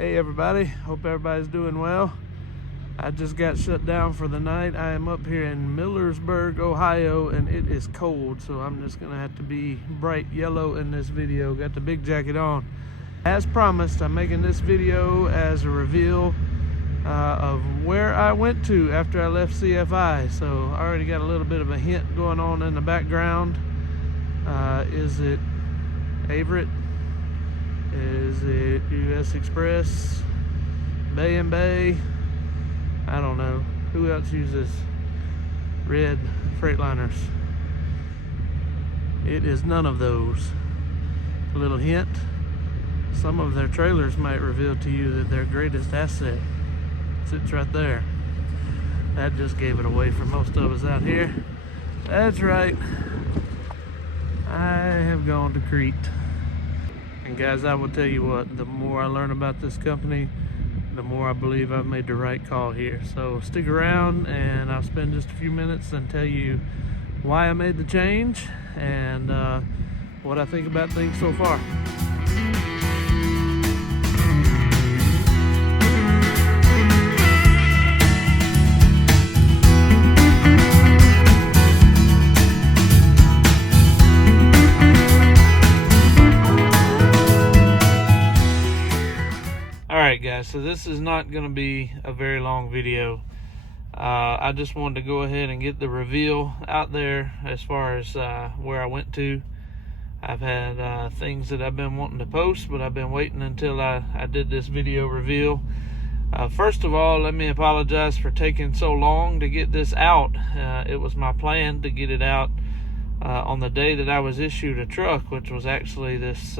Hey everybody, hope everybody's doing well. I just got shut down for the night. I am up here in Millersburg, Ohio, and it is cold, so I'm just gonna have to be bright yellow in this video. Got the big jacket on. As promised, I'm making this video as a reveal of where I went to after I left CFI. So I already got a little bit of a hint going on in the background. Is it Averett? Is it US Express? Bay and Bay? I don't know. Who else uses red Freightliners? It is none of those. A little hint. Some of their trailers might reveal to you that their greatest asset sits right there. That just gave it away for most of us out here. That's right. I have gone to Crete. And guys, I will tell you what, the more I learn about this company, the more I believe I've made the right call here. So stick around and I'll spend just a few minutes and tell you why I made the change and what I think about things so far. Alright guys, so this is not going to be a very long video. I just wanted to go ahead and get the reveal out there as far as where I went to. I've had things that I've been wanting to post, but I've been waiting until I did this video reveal. First of all, let me apologize for taking so long to get this out. It was my plan to get it out on the day that I was issued a truck, which was actually this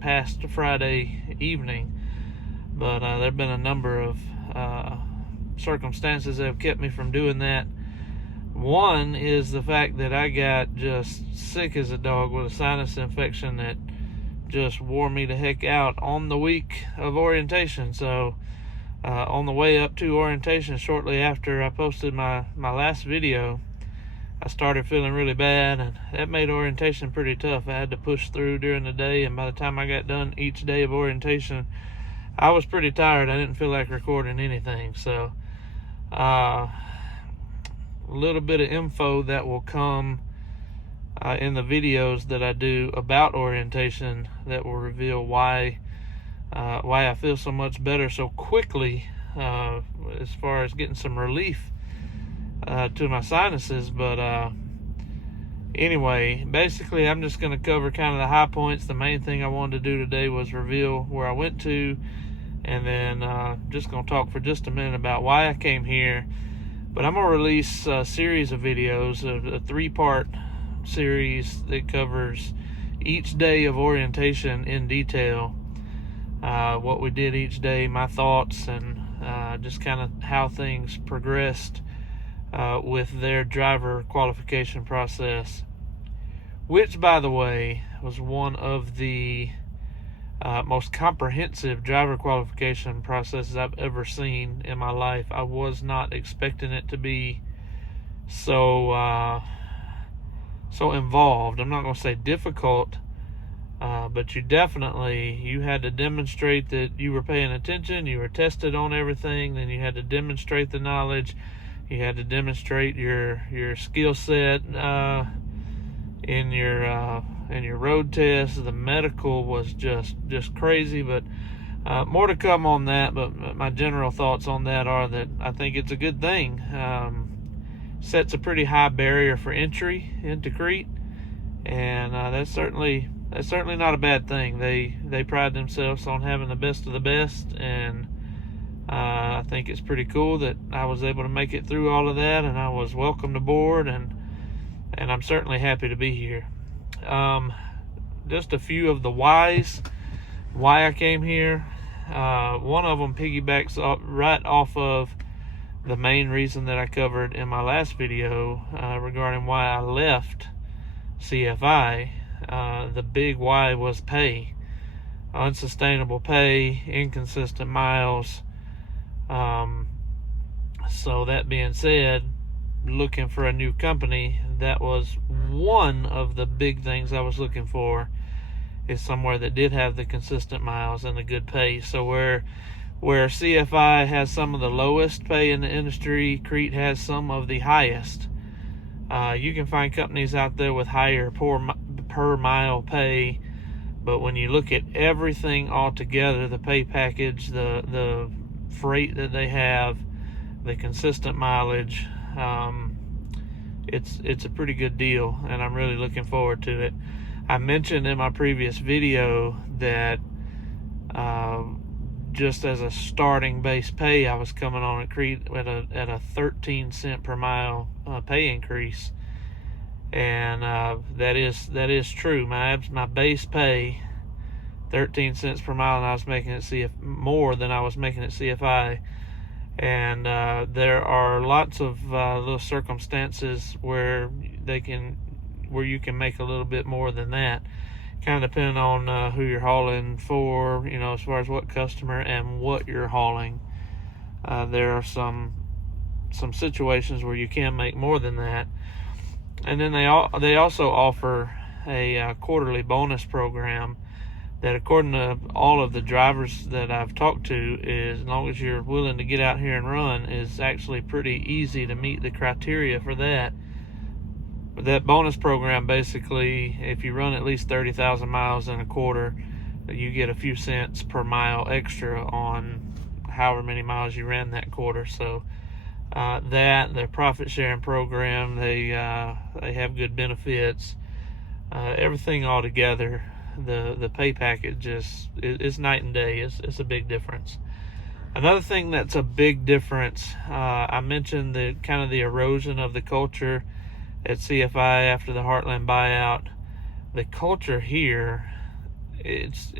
past Friday evening. But there have been a number of circumstances that have kept me from doing that. One is the fact that I got just sick as a dog with a sinus infection that just wore me the heck out on the week of orientation. So on the way up to orientation, shortly after I posted my last video, I started feeling really bad, and that made orientation pretty tough. I had to push through during the day, and by the time I got done each day of orientation, I was pretty tired. I didn't feel like recording anything. So a little bit of info that will come in the videos that I do about orientation that will reveal why I feel so much better so quickly as far as getting some relief to my sinuses. But anyway, basically I'm just going to cover kind of the high points. The main thing I wanted to do today was reveal where I went to, and then just going to talk for just a minute about why I came here. But I'm going to release a series of videos, a 3-part series that covers each day of orientation in detail, what we did each day, my thoughts, and just kind of how things progressed with their driver qualification process, which, by the way, was one of the most comprehensive driver qualification processes I've ever seen in my life. I was not expecting it to be so involved. I'm not going to say difficult, but you had to demonstrate that you were paying attention, you were tested on everything, then you had to demonstrate the knowledge, you had to demonstrate your skill set in your road test. The medical was just crazy, but more to come on that. But my general thoughts on that are that I think it's a good thing. Sets a pretty high barrier for entry into Crete, and that's certainly not a bad thing. They pride themselves on having the best of the best, and I think it's pretty cool that I was able to make it through all of that, and I was welcomed aboard, and I'm certainly happy to be here. Just a few of the whys, why I came here. One of them piggybacks right off of the main reason that I covered in my last video regarding why I left CFI. The big why was pay. Unsustainable pay, inconsistent miles. So that being said, looking for a new company, that was one of the big things I was looking for. is somewhere that did have the consistent miles and the good pay. So where CFI has some of the lowest pay in the industry, Crete has some of the highest. You can find companies out there with higher per mile pay, but when you look at everything all together, the pay package, the freight that they have, the consistent mileage, it's a pretty good deal, and I'm really looking forward to it. I mentioned in my previous video that just as a starting base pay, I was coming on at Crete at a 13 cent per mile pay increase, and that is true. My base pay, 13 cents per mile, and I was making it more than I was making at CFI. And there are lots of little circumstances where you can make a little bit more than that, kind of depending on who you're hauling for, as far as what customer and what you're hauling. There are some situations where you can make more than that. And then they also offer a quarterly bonus program that, according to all of the drivers that I've talked to, is, as long as you're willing to get out here and run, is actually pretty easy to meet the criteria for that. But that bonus program, basically, if you run at least 30,000 miles in a quarter, you get a few cents per mile extra on however many miles you ran that quarter. So their profit sharing program, they have good benefits, everything all together. The pay package is night and day. It's a big difference. Another thing that's a big difference, I mentioned the kind of the erosion of the culture at CFI after the Heartland buyout. The culture here, it's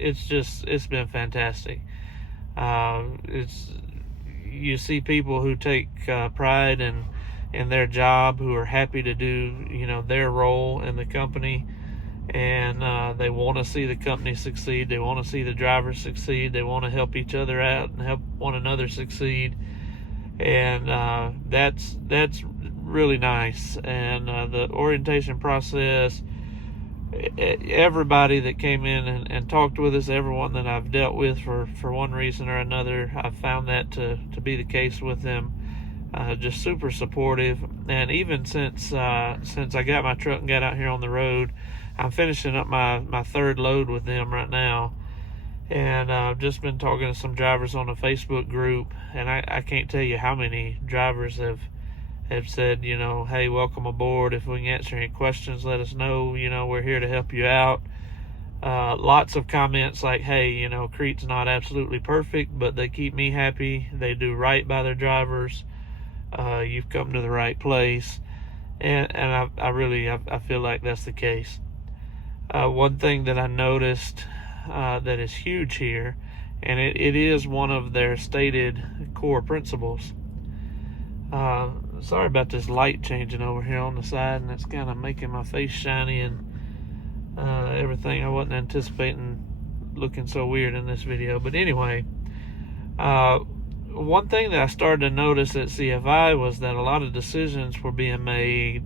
been fantastic. You see people who take pride in their job, who are happy to do their role in the company. And they want to see the company succeed. They want to see the drivers succeed. They want to help each other out and help one another succeed. And that's really nice. And the orientation process, everybody that came in and talked with us, everyone that I've dealt with for one reason or another, I've found that to be the case with them. Just super supportive. And even since I got my truck and got out here on the road, I'm finishing up my third load with them right now, and I've just been talking to some drivers on a Facebook group, and I can't tell you how many drivers have said, hey, welcome aboard. If we can answer any questions, let us know. We're here to help you out. Lots of comments like, hey, Crete's not absolutely perfect, but they keep me happy. They do right by their drivers. You've come to the right place, and I feel like that's the case. One thing that I noticed that is huge here, and it is one of their stated core principles. Sorry about this light changing over here on the side, and it's kind of making my face shiny and everything. I wasn't anticipating looking so weird in this video. But anyway, one thing that I started to notice at CFI was that a lot of decisions were being made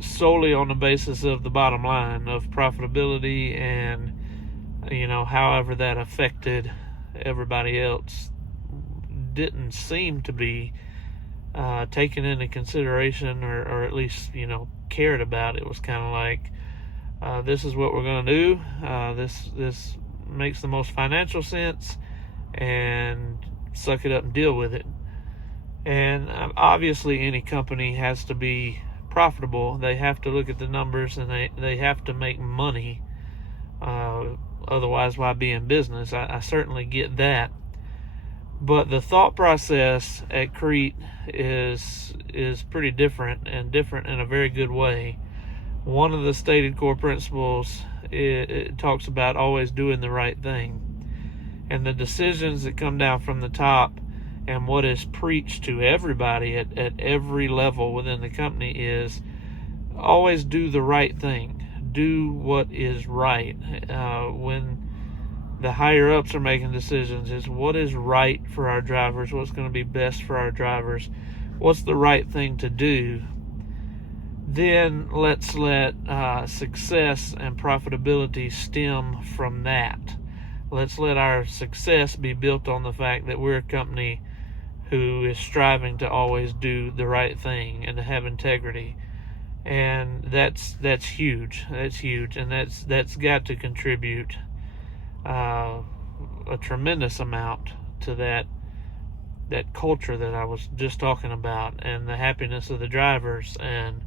solely on the basis of the bottom line of profitability, and however that affected everybody else didn't seem to be taken into consideration, or at least cared about. It was kind of like, this is what we're going to do, this makes the most financial sense, and suck it up and deal with it. And obviously any company has to be profitable. They have to look at the numbers, and they have to make money, otherwise why be in business? I certainly get that, but the thought process at Crete is pretty different, and different in a very good way. One of the stated core principles, it talks about always doing the right thing, and the decisions that come down from the top and what is preached to everybody at every level within the company is always do the right thing. Do what is right. When the higher ups are making decisions, is what is right for our drivers, what's going to be best for our drivers, what's the right thing to do. then let's let success and profitability stem from that. Let's let our success be built on the fact that we're a company who is striving to always do the right thing and to have integrity. And that's huge. That's huge, and that's got to contribute a tremendous amount to that culture that I was just talking about, and the happiness of the drivers, and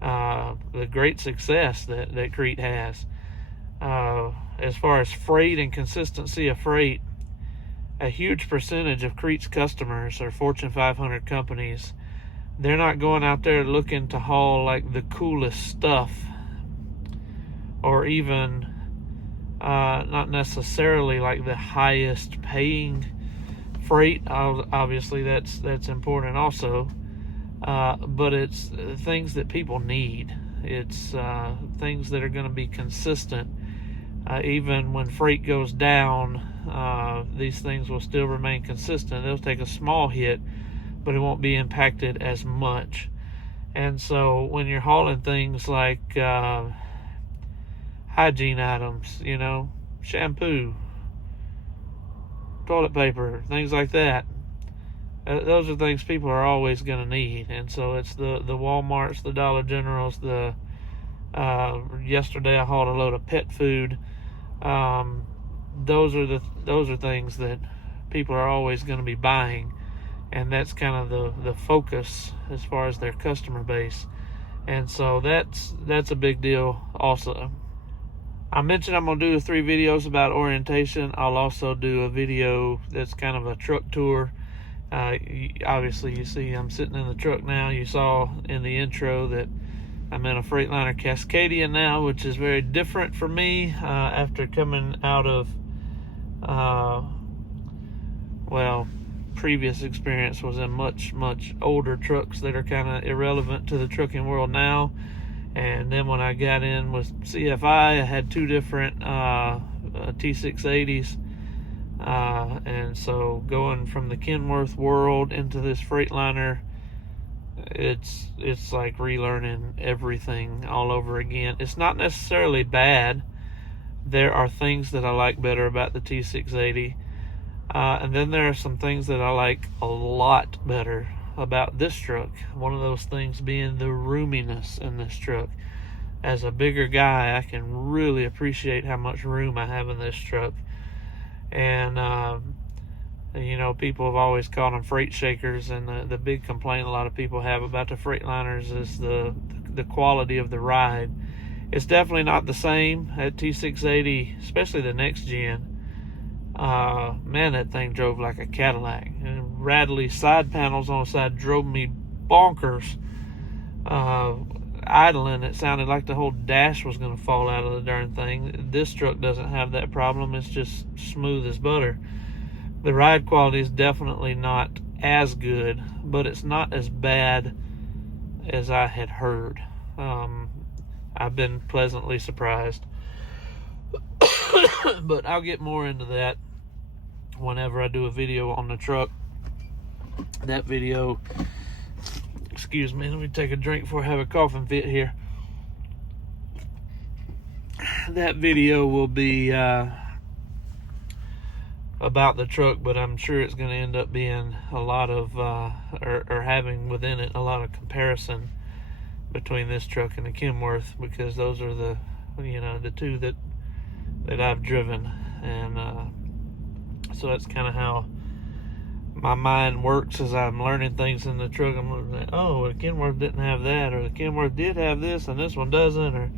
the great success that Crete has. As far as freight and consistency of freight, a huge percentage of Crete's customers are Fortune 500 companies. They're not going out there looking to haul like the coolest stuff, or even not necessarily like the highest paying freight. Obviously that's important also, but it's things that people need. It's things that are going to be consistent. Even when freight goes down, these things will still remain consistent. They'll take a small hit, but it won't be impacted as much. And so when you're hauling things like hygiene items, shampoo, toilet paper, things like that, those are things people are always going to need. And so it's the Walmarts, the Dollar Generals, yesterday I hauled a load of pet food. Those are things that people are always going to be buying, and that's kind of the focus as far as their customer base. And so that's a big deal also. I mentioned I'm going to do 3 videos about orientation. I'll also do a video that's kind of a truck tour. Obviously you see I'm sitting in the truck now. You saw in the intro that I'm in a Freightliner Cascadia now, which is very different for me after coming out of previous experience was in much older trucks that are kind of irrelevant to the trucking world now. And then when I got in with CFI, I had 2 different T680s, and so going from the Kenworth world into this Freightliner, it's like relearning everything all over again. It's not necessarily bad. There are things that I like better about the T680, and then there are some things that I like a lot better about this truck. One of those things being the roominess in this truck. As a bigger guy, I can really appreciate how much room I have in this truck. And people have always called them freight shakers, and the big complaint a lot of people have about the Freightliners is the quality of the ride. It's definitely not the same at T680, especially the next gen. Man, that thing drove like a Cadillac. And rattly side panels on the side drove me bonkers. Idling, it sounded like the whole dash was going to fall out of the darn thing. This truck doesn't have that problem. It's just smooth as butter. The ride quality is definitely not as good, but it's not as bad as I had heard. I've been pleasantly surprised. But I'll get more into that whenever I do a video on the truck. That video, excuse me, let me take a drink before I have a coughing fit here. That video will be about the truck, but I'm sure it's going to end up being a lot of or having within it a lot of comparison between this truck and the Kenworth, because those are the 2 that I've driven. And so that's kind of how my mind works as I'm learning things in the truck. I'm looking at, the Kenworth didn't have that, or the Kenworth did have this and this one doesn't,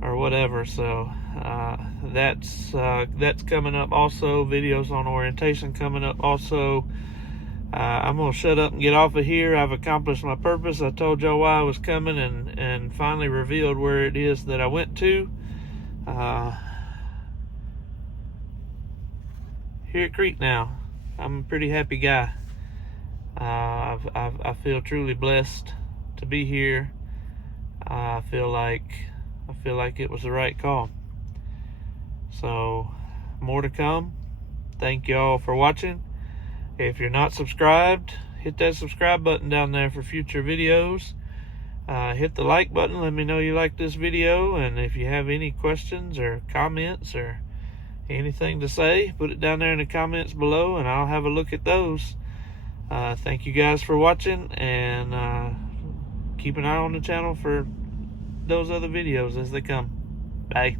or whatever. So that's coming up also. Videos on orientation coming up also. I'm gonna shut up and get off of here. I've accomplished my purpose. I told y'all why I was coming, and finally revealed where it is that I went to. Here at Crete now. I'm a pretty happy guy. I feel truly blessed to be here. I feel like it was the right call. So, more to come. Thank y'all for watching. If you're not subscribed, hit that subscribe button down there for future videos. hit the like button. Let me know you like this video, and if you have any questions or comments or anything to say, put it down there in the comments below and I'll have a look at those. Thank you guys for watching, and keep an eye on the channel for those other videos as they come. Bye.